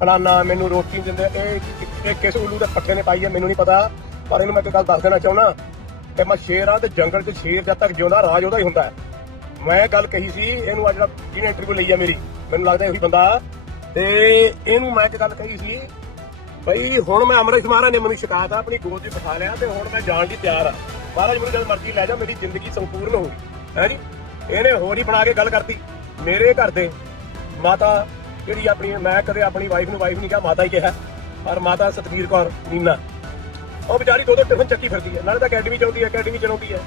ਫਲਾਨਾ ਮੈਨੂੰ ਰੋਟੀ ਦਿੰਦੇ, ਇਹ ਇਹ ਕਿਸ ਉਲੂ ਦੇ ਪੱਠੇ ਨੇ ਪਾਈ ਹੈ ਮੈਨੂੰ ਨਹੀਂ ਪਤਾ, ਪਰ ਇਹਨੂੰ ਮੈਂ ਇੱਕ ਗੱਲ ਦੱਸ ਦੇਣਾ ਚਾਹੁੰਦਾ, ਕਿ ਮੈਂ ਸ਼ੇਰ ਆ ਤੇ ਜੰਗਲ 'ਚ ਸ਼ੇਰ ਜਦ ਤੱਕ ਜਿਉਂਦਾ, ਰਾਜ ਉਹਦਾ ਹੀ ਹੁੰਦਾ ਹੈ। ਮੈਂ ਗੱਲ ਕਹੀ ਸੀ, ਇਹਨੂੰ ਆ ਜਿਹੜਾ ਜਿਹਨੇ ਇੰਟਰਵਿਊ ਲਈ ਆ ਮੇਰੀ? ਮੈਨੂੰ ਲੱਗਦਾ ਇਹੀ ਬੰਦਾ। ਤੇ ਇਹਨੂੰ ਮੈਂ ਇੱਕ ਗੱਲ ਕਹੀ ਸੀ, ਬਈ ਹੁਣ ਮੈਂ ਅੰਮ੍ਰਿਤ ਮਹਾਰਾਜ ਨੇ ਮੈਨੂੰ ਸ਼ਿਕਾਇਤ ਆ, ਆਪਣੀ ਗੋਦ 'ਚ ਬਿਠਾ ਲਿਆ, ਤੇ ਹੁਣ ਮੈਂ ਜਾਣ ਦੀ ਤਿਆਰ ਆ। ਮਹਾਰਾਜ, ਮੈਨੂੰ ਜਦ ਮਰਜ਼ੀ ਲੈ ਜਾ ਮੇਰੀ ਜ਼ਿੰਦਗੀ ਸੰਪੂਰਨ ਹੋ ਗਈ। ਹੈ ਜੀ? ਇਹਨੇ ਹੋਰ ਹੀ ਬਣਾ ਕੇ ਗੱਲ ਕਰਤੀ। ਮੇਰੇ ਘਰ ਦੇ ਮਾਤਾ ਜਿਹੜੀ ਆਪਣੀ ਮੈਂ ਕਦੇ ਆਪਣੀ ਵਾਈਫ ਨੂੰ ਵਾਈਫ ਨਹੀਂ ਕਿਹਾ, ਮਾਤਾ ਹੀ ਕਿਹਾ, ਪਰ ਮਾਤਾ ਸਤਵੀਰ ਕੌਰ, ਨੀਨਾ। ਉਹ ਵਿਚਾਰੀ ਦੋ ਦੋ ਟਿਫਨ ਚੱਕੀ ਫਿਰਦੀ ਹੈ। ਨਾਲੇ ਤਾਂ ਅਕੈਡਮੀ ਚਾਉਂਦੀ ਹੈ ਅਕੈਡਮੀ ਚਲਾਉਂਦੀ ਹੈ।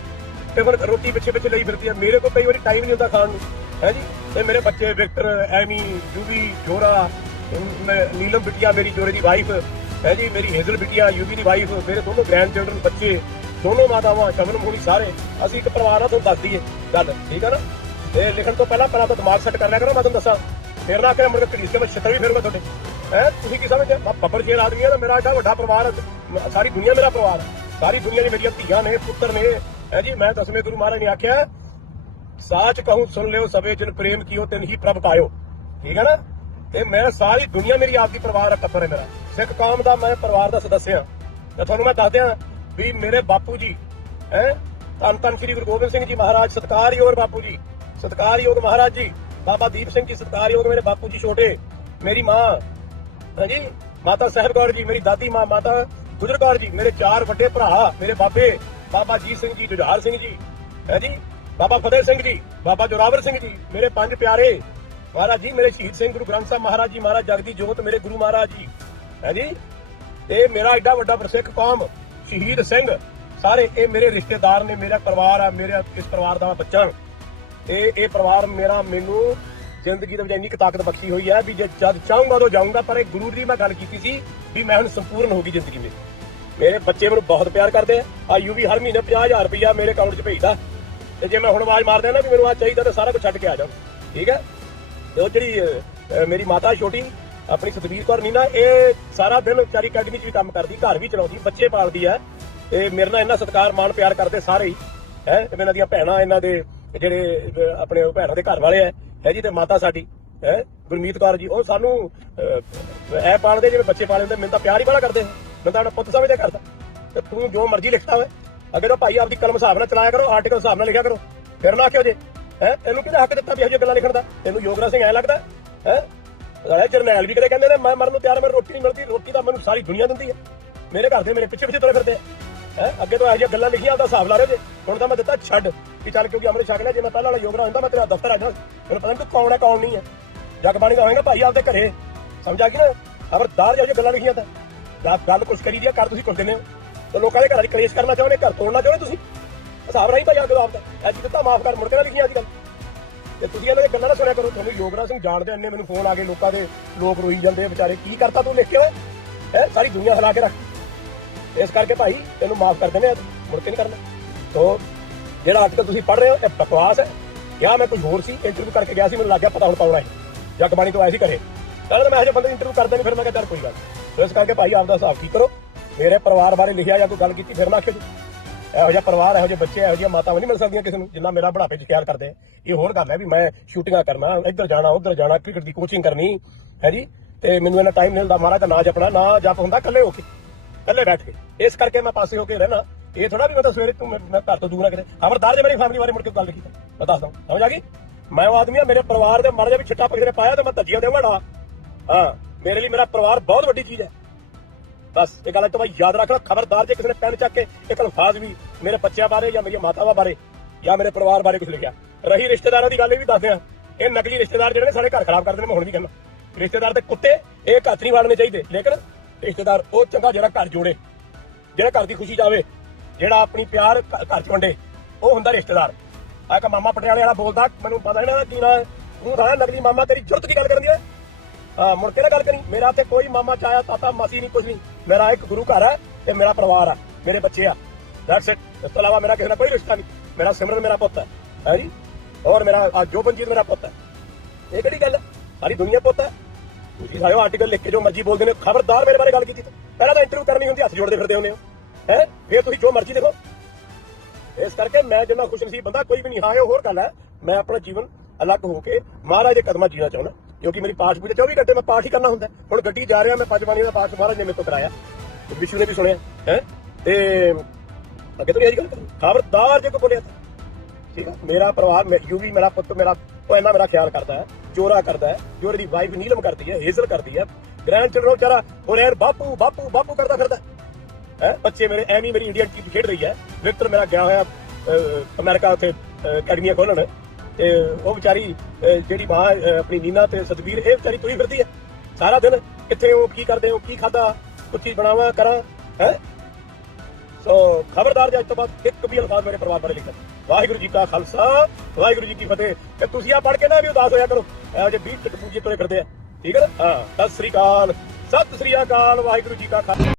ਟਿਫਨ ਰੋਟੀ ਪਿੱਛੇ ਪਿੱਛੇ ਲਈ ਫਿਰਦੀ ਹੈ। ਮੇਰੇ ਕੋਲ ਕਈ ਵਾਰੀ ਟਾਈਮ ਨਹੀਂ ਹੁੰਦਾ ਖਾਣ ਨੂੰ। ਹੈ ਜੀ? ਤੇ ਮੇਰੇ ਬੱਚੇ ਵਿਕਟਰ ਐਮੀ ਜੂਬੀ ਜੋਰਾ ਮ- ਨੀਲਮ ਬਿਟਿਆ, ਮੇਰੀ ਜੋਰੇ ਦੀ ਵਾਈਫ ਹੈ ਜੀ? ਮੇਰੀ ਹੇਜ਼ਲ ਬਿਟਿਆ, ਯੂਵੀ ਦੀ ਵਾਈਫ ਮੇਰੇ ਦੋਨੋਂ ਗ੍ਰੈਂਡ ਚਿਲਡਰਨ ਬੱਚੇ, ਦੋਨੋਂ ਮਾਤਾਵਾਂ ਸ਼ਮਨ ਹੋਣੀ ਸਾਰੇ। ਅਸੀਂ ਇੱਕ ਪਰਿਵਾਰ ਆ, ਤੁਹਾਨੂੰ ਦੱਸ ਦਈਏ। ਗੱਲ, ਠੀਕ ਹੈ ਨਾ? ਇਹ ਲਿਖਣ ਤੋਂ ਪਹਿਲਾਂ ਪਹਿਲਾਂ ਤਾਂ ਦਿਮਾਗ ਸੈੱਟ ਕਰ ਲਿਆ ਕਰੋ, ਮੈਂ ਤੁਹਾਨੂੰ ਦੱਸਾਂ। ਫਿਰ ਨਾ ਕਿ ਮੁੜ ਕੇ ਘੜੀਸ ਕੇ ਮੈਂ ਛਿੱਤਰ ਵੀ ਫੇਰੂਗਾ ਤੁਹਾਡੇ। ਹੈ? ਤੁਸੀਂ ਕੀ ਸਮਝਦੇ? ਮੈਂ ਬੱਬਰ ਸ਼ੇਰ ਆਦਮੀ ਆ ਤਾਂ ਮੇਰਾ ਏਡਾ ਵੱਡਾ ਪਰਿਵਾਰ ਹੈ ਸਾਰੀ ਦੁਨੀਆ ਮੇਰਾ ਪਰਿਵਾਰ ਹੈ। ਸਾਰੀ ਦੁਨੀਆ ਦੀ ਮੇਰੀਆਂ ਧੀਆਂ ਨੇ, ਪੁੱਤਰ ਨੇ। ਹੈ ਜੀ, ਮੈਂ ਦਸਵੇਂ ਗੁਰੂ ਮਹਾਰਾਜ ਨੇ ਆਖਿਆ, ਸਾਚ ਕਹੂੰ, ਸੁਣ ਲਿਓ ਸਵੇ ਜਨ ਪ੍ਰੇਮ ਕੀਓ, ਤਿਨ ਹੀ ਪ੍ਰਭ ਕਾਇਓ ਠੀਕ ਹੈ ਨਾ? ਤੇ ਮੈਂ ਸਾਰੀ ਦੁਨੀਆ ਮੇਰੀ ਆਪਦੀ ਪਰਿਵਾਰ ਹੈ ਟੱਬਰ ਹੈ ਮੇਰਾ। ਸਿੱਖ ਕੌਮ ਦਾ ਮੈਂ ਪਰਿਵਾਰ ਦਾ ਸਦੱਸਿਆ ਤੇ ਤੁਹਾਨੂੰ ਮੈਂ ਦੱਸ ਦਿਆਂ ਵੀ ਮੇਰੇ ਬਾਪੂ ਜੀ, ਹੈ? ਧੰਨ ਧੰਨ ਸ੍ਰੀ ਗੁਰੂ ਗੋਬਿੰਦ ਸਿੰਘ ਜੀ ਮਹਾਰਾਜ, ਸਤਕਾਰਯੋਗ ਬਾਪੂ ਜੀ, ਸਤਕਾਰਯੋਗ ਮਹਾਰਾਜ ਜੀ। ਬਾਬਾ ਦੀਪ ਸਿੰਘ ਜੀ ਸਤਕਾਰਯੋਗ ਮੇਰੇ ਬਾਪੂ ਜੀ ਛੋਟੇ, ਮੇਰੀ ਮਾਂ, ਹਾਂਜੀ, ਮਾਤਾ ਸਾਹਿਬ ਕੌਰ ਜੀ, ਮੇਰੀ ਦਾਦੀ ਮਾਂ, ਮਾਤਾ ਗੁਜਰ ਕੌਰ ਜੀ, ਮੇਰੇ ਚਾਰ ਵੱਡੇ ਭਰਾ, ਮੇਰੇ ਬਾਬੇ, ਬਾਬਾ ਜੀ ਸਿੰਘ ਜੀ, ਜੁਝਾਰ ਸਿੰਘ ਜੀ ਹੈ ਬਾਬਾ ਫਤਿਹ ਸਿੰਘ ਜੀ, ਬਾਬਾ ਜੋਰਾਵਰ ਸਿੰਘ ਜੀ, ਮੇਰੇ ਪੰਜ ਪਿਆਰੇ, ਮਹਾਰਾਜ ਜੀ, ਮੇਰੇ ਸ਼ਹੀਦ ਸਿੰਘ ਗੁਰੂ ਗ੍ਰੰਥ ਸਾਹਿਬ ਮਹਾਰਾਜ ਜੀ, ਮਹਾਰਾਜ ਜਗਦੀ ਜੋਤ, ਮੇਰੇ ਗੁਰੂ ਮਹਾਰਾਜ ਜੀ ਹੈ ਇਹ ਮੇਰਾ ਐਡਾ ਵੱਡਾ ਪ੍ਰਸਿੱਖ ਕੌਮ, ਸ਼ਹੀਦ ਸਿੰਘ, ਸਾਰੇ ਇਹ ਮੇਰੇ ਰਿਸ਼ਤੇਦਾਰ ਨੇ, ਮੇਰਾ ਪਰਿਵਾਰ ਆ, ਮੇਰੇ ਇਸ ਪਰਿਵਾਰ ਦਾ ਬੱਚਾ ਹਾਂ। ਤੇ ਇਹ ਪਰਿਵਾਰ ਮੇਰਾ ਮੈਨੂੰ ਜ਼ਿੰਦਗੀ ਦੇ ਵਿੱਚ ਇੰਨੀ ਕੁ ਤਾਕਤ ਬਖਸ਼ੀ ਹੋਈ ਹੈ ਵੀ ਜੇ ਜਦ ਚਾਹੂੰਗਾ ਉਦੋਂ ਜਾਊਂਗਾ, ਪਰ ਇਹ ਗੁਰੂ ਦੀ ਮੈਂ ਗੱਲ ਕੀਤੀ ਸੀ ਵੀ ਮੈਂ ਹੁਣ ਸੰਪੂਰਨ ਹੋ ਗਈ ਜ਼ਿੰਦਗੀ ਮੇਰੀ ਮੇਰੇ ਬੱਚੇ ਮੈਨੂੰ ਬਹੁਤ ਪਿਆਰ ਕਰਦੇ ਆ। ਆ ਯੂ ਵੀ ਹਰ ਮਹੀਨੇ 50000 ਰੁਪਇਆ ਮੇਰੇ ਅਕਾਊਂਟ 'ਚ ਭੇਜਦਾ। ਤੇ ਜੇ ਮੈਂ ਹੁਣ ਆਵਾਜ਼ ਮਾਰ ਦਿਆਂ ਨਾ ਵੀ ਮੈਨੂੰ ਆ ਚਾਹੀਦਾ ਤਾਂ ਸਾਰਾ ਕੁਝ ਛੱਡ ਕੇ ਆ ਜਾਊਂ ਠੀਕ ਹੈ? ਤੇ ਉਹ ਜਿਹੜੀ ਮੇਰੀ ਮਾਤਾ ਛੋਟੀ, ਆਪਣੀ ਸਤਵੀਰ ਕੌਰ ਨੀਨਾ ਇਹ ਸਾਰਾ ਦਿਨ ਵਿਚਾਰੀ ਅਕੈਡਮੀ 'ਚ ਵੀ ਕੰਮ ਕਰਦੀ, ਘਰ ਵੀ ਚਲਾਉਂਦੀ, ਬੱਚੇ ਪਾਲਦੀ ਹੈ। ਇਹ ਮੇਰੇ ਨਾਲ ਇੰਨਾ ਸਤਿਕਾਰ, ਮਾਣ, ਪਿਆਰ ਕਰਦੇ ਸਾਰੇ ਹੀ। ਹੈ? ਇਹਨਾਂ ਦੀਆਂ ਭੈਣਾਂ, ਇਹਨਾਂ ਦੇ ਜਿਹੜੇ ਆਪਣੇ ਭੈਣਾਂ ਦੇ ਘਰ ਵਾਲੇ ਹੈ ਹੈ ਜੀ ਤੇ ਮਾਤਾ ਸਾਡੀ ਹੈ ਗੁਰਮੀਤ ਕੌਰ ਜੀ ਉਹ ਸਾਨੂੰ ਅਹ, ਐ ਪਾਲਦੇ ਜਿਵੇਂ ਬੱਚੇ ਪਾਲੇ ਹੁੰਦੇ ਮੈਨੂੰ ਤਾਂ ਪਿਆਰ ਹੀ ਬੜਾ ਕਰਦੇ ਮੈਂ ਤਾਂ ਆਪਣਾ ਪੁੱਤ ਸਮਝਦਾ ਕਰਦਾ। ਤੇ ਤੂੰ ਜੋ ਮਰਜ਼ੀ ਲਿਖਦਾ ਹੋਵੇ ਅੱਗੇ ਤਾਂ ਭਾਈ ਆਪਦੀ ਕਲਮ ਹਿਸਾਬ ਨਾਲ ਚਲਾਇਆ ਕਰੋ ਆਰਟੀਕਲ ਹਿਸਾਬ ਨਾਲ ਲਿਖਿਆ ਕਰੋ। ਫਿਰ ਨਾ ਕਿਉਂ ਜੇ ਹੈ ਤੈਨੂੰ ਕਿਹਦਾ ਹੱਕ ਦਿੱਤਾ ਵੀ ਇਹੋ ਜਿਹੀਆਂ ਗੱਲਾਂ ਲਿਖਣ ਦਾ? ਤੈਨੂੰ ਯੋਗਰਾ ਸਿੰਘ ਐ ਲੱਗਦਾ ਹੈ? ਰਾਜਾ ਜਰਨੈਲ ਵੀ ਕਦੇ ਕਹਿੰਦੇ ਨੇ ਮੈਂ ਮਰਨ ਨੂੰ ਤਿਆਰ ਮੈਨੂੰ ਰੋਟੀ ਨਹੀਂ ਮਿਲਦੀ ਰੋਟੀ ਤਾਂ ਮੈਨੂੰ ਸਾਰੀ ਦੁਨੀਆ ਦਿੰਦੀ ਹੈ। ਮੇਰੇ ਘਰ ਦੇ ਮੇਰੇ ਪਿੱਛੇ ਪਿੱਛੇ ਤੁਰੇ ਫਿਰਦੇ ਹੈ? ਅੱਗੇ ਤੋਂ ਇਹੋ ਜਿਹੀਆਂ ਗੱਲਾਂ ਲਿਖੀਆਂ ਉਹਦਾ ਹਿਸਾਬ ਲਾ ਰਹੇ ਜੇ। ਹੁਣ ਤਾਂ ਮੈਂ ਦਿੱਤਾ ਛੱਡ। ਕਿ ਚੱਲ ਕਿਉਂਕਿ ਅੰਮ੍ਰਿਤ ਛਕ ਲਿਆ ਜੇ ਮੈਂ ਪਹਿਲਾਂ ਵਾਲਾ ਯੋਗਰਾ ਹੁੰਦਾ ਮੈਂ ਤੇਰਾ ਦਫ਼ਤਰ ਆ ਜਾਣਾ। ਮੈਨੂੰ ਪਤਾ ਨਹੀਂ ਤੂੰ ਕੌਣ ਹੈ ਕੌਣ ਨਹੀਂ ਹੈ। ਜਗ ਬਾਣੀ ਦਾ ਹੋਏਗਾ ਭਾਈ ਆਪਦੇ ਘਰੇ। ਸਮਝ ਆ ਗਈ ਨਾ ਖਬਰਦਾਰ ਜਿਹੋ ਜਿਹੀਆਂ ਗੱਲਾਂ ਲਿਖੀਆਂ ਤਾਂ। ਜਾਂ ਗੱਲ ਕੁਛ ਕਰੀ ਦੀ ਆ, ਕਰ ਤੁਸੀਂ ਕੁਛ ਦਿੰਦੇ ਹੋ। ਤੇ ਲੋਕਾਂ ਦੇ ਘਰਾਂ ਦੀ ਕਲੇਸ਼ ਕਰਨਾ ਚਾਹੁੰਦੇ ਘਰ ਤੋੜਨਾ ਚਾਹੁੰਦੇ ਤੁਸੀਂ? ਹਿਸਾਬ ਰਾਹੀਂ ਭਾਈ ਆਪਦੇ ਆਪ ਦਾ। ਐਸੀ ਦਿੱਤਾ ਮਾਫ ਕਰ ਮੁੜ ਕੇ ਨਾ ਲਿਖੀਆਂ ਅੱਜ ਕੱਲ੍ਹ। ਤੇ ਤੁਸੀਂ ਇਹਨਾਂ ਦੀਆਂ ਗੱਲਾਂ ਨਾ ਸੁਣਿਆ ਕਰੋ। ਤੁਹਾਨੂੰ ਯੋਗਰਾ ਸਿੰਘ ਜਾਣਦੇ ਇੰਨੇ ਮੈਨੂੰ ਫੋਨ ਆ ਗਏ ਲੋਕਾਂ ਦੇ। ਲੋਕ ਰੋਈ ਜਾਂਦੇ ਵਿਚਾਰੇ ਕੀ ਕਰਤਾ ਤੂੰ ਲਿਖ ਕੇ ਓਏ? ਹੈ ਸਾਰੀ ਦੁਨੀਆ ਹਿਲਾ ਕੇ ਰੱਖ। ਇਸ ਕਰਕੇ ਭਾਈ ਤੈਨੂੰ ਮਾਫ ਕਰ ਦਿੰਦੇ ਆ ਮੁੜ ਕੇ ਨਹੀਂ ਕਰਨਾ। ਤੋ ਜਿਹੜਾ ਆਰਟੀਕਲ ਤੁਸੀਂ ਪੜ੍ਹ ਰਹੇ ਹੋ, ਇਹ ਬਕਵਾਸ ਹੈ। ਜਾਂ ਮੈਂ ਕੋਈ ਹੋਰ ਸੀ ਇੰਟਰਵਿਊ ਕਰਕੇ ਗਿਆ ਸੀ, ਮੈਨੂੰ ਲੱਗਿਆ ਪਤਾ ਹੁਣ ਪਾਉਣਾ ਹੈ। ਜਗ ਬਾਣੀ ਤੋਂ ਆਇਆ ਸੀ ਘਰੇ। ਚੱਲ ਮੈਂ ਇਹੋ ਜਿਹੇ ਬੰਦੇ ਇੰਟਰਵਿਊ ਕਰਦਾ ਨਹੀਂ ਫਿਰ ਮੈਂ ਕਿਹਾ ਚੱਲ ਕੋਈ ਗੱਲ ਨੀ। ਇਸ ਕਰਕੇ ਭਾਈ ਆਪਦਾ ਹਿਸਾਬ ਕੀ ਕਰੋ। ਮੇਰੇ ਪਰਿਵਾਰ ਬਾਰੇ ਲਿਖਿਆ ਜਾਂ ਕੋਈ ਗੱਲ ਕੀਤੀ, ਫਿਰ ਨਾ ਆਖਿਓ ਇਹੋ ਜਿਹਾ ਪਰਿਵਾਰ, ਇਹੋ ਜਿਹੇ ਬੱਚੇ, ਇਹੋ ਜਿਹੀਆਂ ਮਾਤਾਵਾਂ ਨਹੀਂ ਮਿਲ ਸਕਦੀਆਂ ਕਿਸੇ ਨੂੰ, ਜਿੰਨਾ ਮੇਰਾ ਬੁਢਾਪੇ 'ਚ ਖਿਆਲ ਕਰਦੇ। ਇਹ ਹੋਰ ਗੱਲ ਹੈ ਵੀ ਮੈਂ ਸ਼ੂਟਿੰਗਾਂ ਕਰਨਾ, ਇੱਧਰ ਜਾਣਾ, ਉੱਧਰ ਜਾਣਾ ਕ੍ਰਿਕਟ ਦੀ ਕੋਚਿੰਗ ਕਰਨੀ, ਹੈ ਜੀ? ਤੇ ਮੈਨੂੰ ਇਹਨਾਂ ਟਾਈਮ ਨਹੀਂ ਹੁੰਦਾ ਮਹਾਰਾਜ ਦਾ ਨਾਂ ਜਪਣਾ, ਨਾ ਜਪ ਹੁੰਦਾ ਇਕੱਲੇ ਹੋ ਕੇ, ਇਕੱਲੇ ਬੈਠ ਕੇ। ਇਸ ਕਰਕੇ ਮੈਂ ਪਾਸੇ ਹੋ ਕੇ ਰਹਿਣਾ। ਇਹ ਥੋੜਾ ਵੀ ਮੈਂ ਤਾਂ ਸਵੇਰੇ ਤੂੰ ਮੈਂ ਘਰ ਤੋਂ ਦੂਰ ਆ ਕਿਤੇ। ਖਬਰਦਾਰ ਜੇ ਮੇਰੀ ਫੈਮਿਲੀ ਬਾਰੇ ਮੁੜ ਕੇ ਗੱਲ ਕੀਤੀ। ਮੈਂ ਦੱਸਦਾ ਸਮਝ ਆ ਗਈ? ਮੈਂ ਉਹ ਆਦਮੀ ਆ, ਮੇਰੇ ਪਰਿਵਾਰ ਦੇ ਮਰ ਜਾ ਵੀ ਛਿੱਟਾ ਕਿਸੇ ਨੇ ਪਾਇਆ ਤੇ ਮੈਂ ਧੱਜੀਆਂ ਦੇਵਾਂ ਨਾ। ਹਾਂ, ਮੇਰੇ ਲਈ ਮੇਰਾ ਪਰਿਵਾਰ ਬਹੁਤ ਵੱਡੀ ਚੀਜ਼ ਹੈ। ਬਸ, ਇਹ ਗੱਲ ਤੋਂ ਬਾਅਦ ਯਾਦ ਰੱਖਣਾ ਖਬਰਦਾਰ ਜੇ ਕਿਸੇ ਨੇ ਪੈਨ ਚੱਕ ਕੇ ਇੱਕ ਅਲਫਾਜ਼ ਵੀ ਮੇਰੇ ਬੱਚਿਆਂ ਬਾਰੇ ਜਾਂ ਮੇਰੀਆਂ ਮਾਤਾਵਾਂ ਬਾਰੇ ਜਾਂ ਮੇਰੇ ਪਰਿਵਾਰ ਬਾਰੇ ਕੁਝ ਲਿਖਿਆ। ਰਹੀ ਰਿਸ਼ਤੇਦਾਰਾਂ ਦੀ ਗੱਲ ਇਹ ਵੀ ਦੱਸਦੇ ਆ ਇਹ ਨਕਲੀ ਰਿਸ਼ਤੇਦਾਰ ਜਿਹੜੇ ਨੇ ਸਾਡੇ ਘਰ ਖਰਾਬ ਕਰਦੇ ਨੇ, ਮੈਂ ਹੁਣ ਵੀ ਕਹਿੰਦਾ। ਰਿਸ਼ਤੇਦਾਰ ਤੇ ਕੁੱਤੇ, ਇਹ ਘਰ 'ਚ ਨਹੀਂ ਵੜਨੇ ਚਾਹੀਦੇ। ਲੇਕਿਨ ਰਿਸ਼ਤੇਦਾਰ ਉਹ ਚੰਗਾ ਜਿਹੜਾ ਘਰ ਜੋੜੇ। ਜਿਹੜਾ ਘਰ ਦੀ ਖੁਸ਼ੀ ਜਾਵੇ ਜਿਹੜਾ ਆਪਣੀ ਪਿਆਰ ਘਰ 'ਚ ਵੰਡੇ, ਉਹ ਹੁੰਦਾ ਰਿਸ਼ਤੇਦਾਰ। ਆ ਇੱਕ ਮਾਮਾ ਪਟਿਆਲੇ ਵਾਲਾ ਬੋਲਦਾ, ਮੈਨੂੰ ਪਤਾ ਨਹੀਂ ਨਾ ਕੀ ਨਾ ਤੂੰ ਸਾਰਾ ਨਕਲੀ ਮਾਮਾ ਤੇਰੀ ਜ਼ਰੂਰਤ ਕੀ ਗੱਲ ਕਰਨ ਦੀ ਹੈ। ਮੁੜ ਕੇ ਨਾ ਗੱਲ ਕਰੀ, ਮੇਰਾ ਤੇ ਕੋਈ ਮਾਮਾ ਚਾਇਆ ਤਾਤਾ ਮਾਸੀ ਨਹੀਂ ਕੁਝ ਨਹੀਂ ਮੇਰਾ ਇੱਕ ਗੁਰੂ ਘਰ ਹੈ ਤੇ ਮੇਰਾ ਪਰਿਵਾਰ ਆ ਮੇਰੇ ਬੱਚੇ ਆ। ਦੈਟਸ ਇਟ ਇਸ ਤੋਂ ਇਲਾਵਾ ਮੇਰਾ ਕਿਸੇ ਨਾਲ ਕੋਈ ਰਿਸ਼ਤਾ ਨਹੀਂ ਮੇਰਾ ਸਿਮਰਨ ਮੇਰਾ ਪੁੱਤ ਹੈ। ਹੈ ਜੀ? ਔਰ ਮੇਰਾ, ਆਹ ਜੋਬਨਜੀਤ ਮੇਰਾ ਪੁੱਤ ਹੈ। ਇਹ ਕਿਹੜੀ ਗੱਲ ਹੈ? ਸਾਰੀ ਦੁਨੀਆ ਪੁੱਤ ਹੈ। ਤੁਸੀਂ ਸਾਰੇ ਆਰਟੀਕਲ ਲਿਖ ਕੇ ਜੋ ਮਰਜ਼ੀ ਬੋਲਦੇ ਨੇ, ਖਬਰਦਾਰ ਮੇਰੇ ਬਾਰੇ ਗੱਲ ਕੀਤੀ ਪਹਿਲਾਂ ਤਾਂ ਇੰਟਰਵਿਊ ਕਰਨੀ ਹੁੰਦੀ, ਹੱਥ ਜੋੜਦੇ ਫਿਰਦੇ ਹੁੰਦੇ ਹੋ। ਹੈ? ਫਿਰ ਤੁਸੀਂ ਜੋ ਮਰਜ਼ੀ ਲਿਖੋ ਇਸ ਕਰਕੇ ਮੈਂ ਜਿੰਨਾ ਖੁਸ਼ ਨਸੀਬ ਬੰਦਾ, ਕੋਈ ਵੀ ਨਹੀਂ। ਹਾਂ, ਇਹ ਹੋਰ ਗੱਲ ਹੈ। ਮੈਂ ਆਪਣਾ ਜੀਵਨ ਅਲੱਗ ਹੋ ਕੇ ਮਹਾਰਾਜ ਦੇ ਕਦਮਾਂ ਜੀਣਾ ਚਾਹੁੰਦਾ। ਕਿਉਂਕਿ ਮੇਰੀ ਪਾਠ ਪੂਜਾ 24 ਘੰਟੇ ਮੈਂ ਪਾਠ ਹੀ ਕਰਨਾ ਹੁੰਦਾ। ਹੁਣ ਗੱਡੀ ਜਾ ਰਿਹਾ, ਮੈਂ ਪੰਜ ਬਾਣੀਆਂ ਦਾ ਪਾਠ ਮਹਾਰਾਜ ਨੇ ਮੇਰੇ ਤੋਂ ਕਰਾਇਆ। ਵਿਸ਼ੂ ਨੇ ਵੀ ਸੁਣਿਆ, ਹੈ? ਤੇ ਅੱਗੇ ਤੋਂ ਇਹ ਗੱਲ ਕਰੋ। ਖਬਰਦਾਰ ਜੇ ਕੋਈ ਬੋਲਿਆ ਠੀਕ ਹੈ ਮੇਰਾ ਪਰਿਵਾਰ, ਮੈਂ ਯੂ ਵੀ, ਮੇਰਾ ਪੁੱਤ, ਮੇਰਾ ਉਹ ਇੰਨਾ ਮੇਰਾ ਖਿਆਲ ਕਰਦਾ ਹੈ, ਜੋਰਾ ਕਰਦਾ ਹੈ, ਜੋਰੇ ਦੀ ਵਾਈਫ ਨੀਲਮ ਕਰਦੀ ਹੈ, ਹੇਜ਼ਲ ਕਰਦੀ ਹੈ। ਗ੍ਰੈਂਡ ਚਿਲਡਰਨ ਵਿਚਾਰਾ ਹੋਰ ਯਾਰ ਬਾਪੂ ਬਾਪੂ ਬਾਪੂ ਕਰਦਾ ਫਿਰਦਾ। ਹੈ? ਬੱਚੇ ਮੇਰੇ ਐਵੇਂ ਮੇਰੀ ਇੰਡੀਆ ਟੀਮ ਖੇਡ ਰਹੀ ਹੈ। ਵਿਕਟਰ ਮੇਰਾ ਗਿਆ ਹੋਇਆ ਅਹ, ਅਮਰੀਕਾ ਉੱਥੇ ਅਕੈਡਮੀਆਂ ਖੋਲਣ ਤੇ ਉਹ ਵਿਚਾਰੀ ਜਿਹੜੀ ਮਾਂ ਆਪਣੀ ਨੀਨਾ ਤੇ ਸਤਵੀਰ ਇਹ ਵਿਚਾਰੀ ਤੁਰੀ ਫਿਰਦੀ ਹੈ। ਸਾਰਾ ਦਿਨ ਕਿੱਥੇ ਹੋ ਕੀ ਕਰਦੇ ਹੋ ਕੀ ਖਾਦਾ ਕੁਛ ਚੀਜ਼ ਬਣਾਵਾਂ ਕਰਾਂ ਹੈ? ਸੋ ਖਬਰਦਾਰ ਜੇ ਅੱਜ ਤੋਂ ਬਾਅਦ ਇੱਕ ਵੀ ਅਲਫਾਜ਼ ਮੇਰੇ ਪਰਿਵਾਰ ਬਾਰੇ ਲਿਖਣ ਵਾਹਿਗੁਰੂ ਜੀ ਕਾ ਖਾਲਸਾ ਵਾਹਿਗੁਰੂ ਜੀ ਕੀ ਫਤਿਹ। ਤੇ ਤੁਸੀਂ ਆ ਪੜ ਕੇ ਨਾ ਵੀ ਉਦਾਸ ਹੋਇਆ ਕਰੋ। ਇਹੋ ਜਿਹੇ ਬੀਟ ਟਪੂਜੇ ਤੋਰੇ ਕਰਦੇ ਆ। ਠੀਕ ਹੈ ਨਾ? ਹਾਂ ਸਤਿ ਸ੍ਰੀ ਅਕਾਲ ਸਤਿ ਸ੍ਰੀ ਅਕਾਲ ਵਾਹਿਗੁਰੂ ਜੀ ਕਾ ਖਾਲਸਾ।